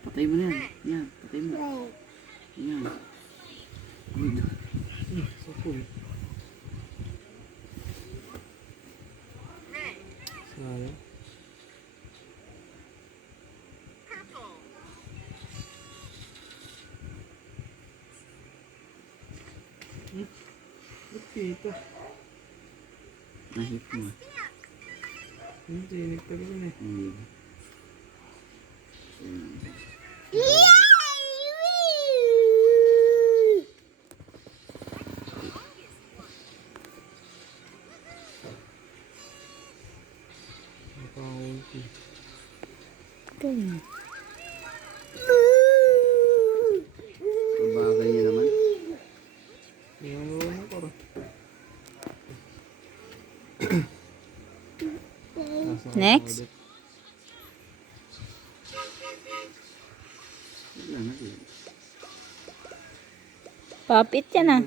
Patay mo na yan. Yan, patay mo. Yan. Good. Hmm, sa pool. Sayang. Hmm. Ba't kita? Nahit mo. Hindi, nagtagal na eh. Hindi ba? Nakahulti. Pabagay niya naman. Tingnan mo ko rin. Next. Na. Papit yan ah.